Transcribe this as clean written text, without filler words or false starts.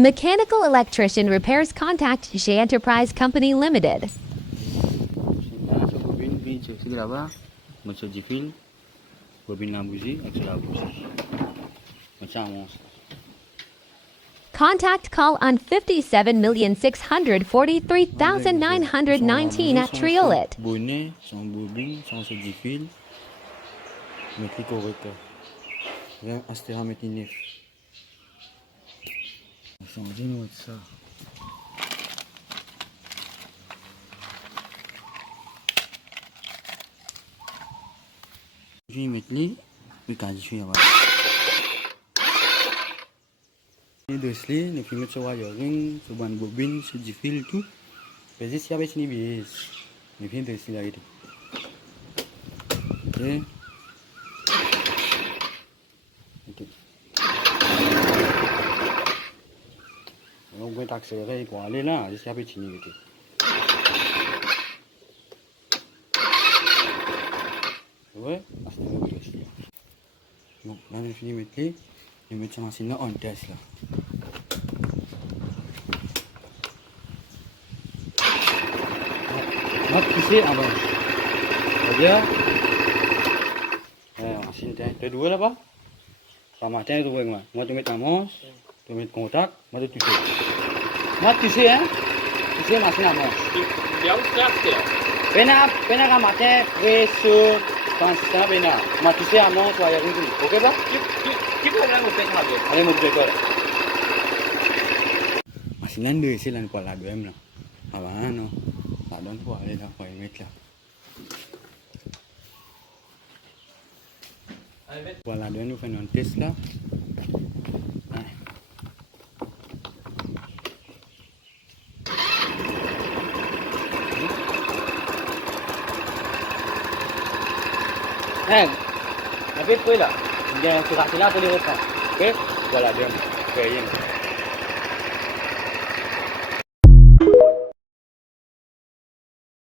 Mechanical electrician repairs contact Shay-Enterprise Company Limited. Simpan sa bobin, segera ba? Macam jifil, bobin lambuzi, accelabuzi. Macam Contact call on 57,643,919 at Triolet. bonnet, sans bobine, sans jifil, metri correcteur. Rien astera metinif. Sans dire ça. Je vais mettre les cas je vais avoir. Les deux slis, les films sur wiring, sur bande bobine, sur du fil tout. Mais ici avec une biais, les films de slis là et tout. Ok. On va accélérer pour aller là, ici avec une biais. Ouais, bon, là je finis de mettre les, je vais mettre ça machine là en test là. On va pousser avant. C'est-à-dire, machine t'es doué là-bas? Pas matin, tu vois moi. Moi tu mets ta manche, tu mets contact, moi tu touches. Moi tu sais hein? Tu sais machine à manche. Bien strafte. Pena ka matin, presso, constant pena. Moi tu sais à manche, tu vas y arriver. Ok bon? Que problema você tem, Rabelo? Allez mon petit corps. Machine là deux, c'est là pour la deuxième là. Avant non. Ça donne pour aller là, pour y mettre là. Voilà, nous faisons un test là. David, quoi là? Il y a un petit là pour les repas. Ok? Voilà, bien.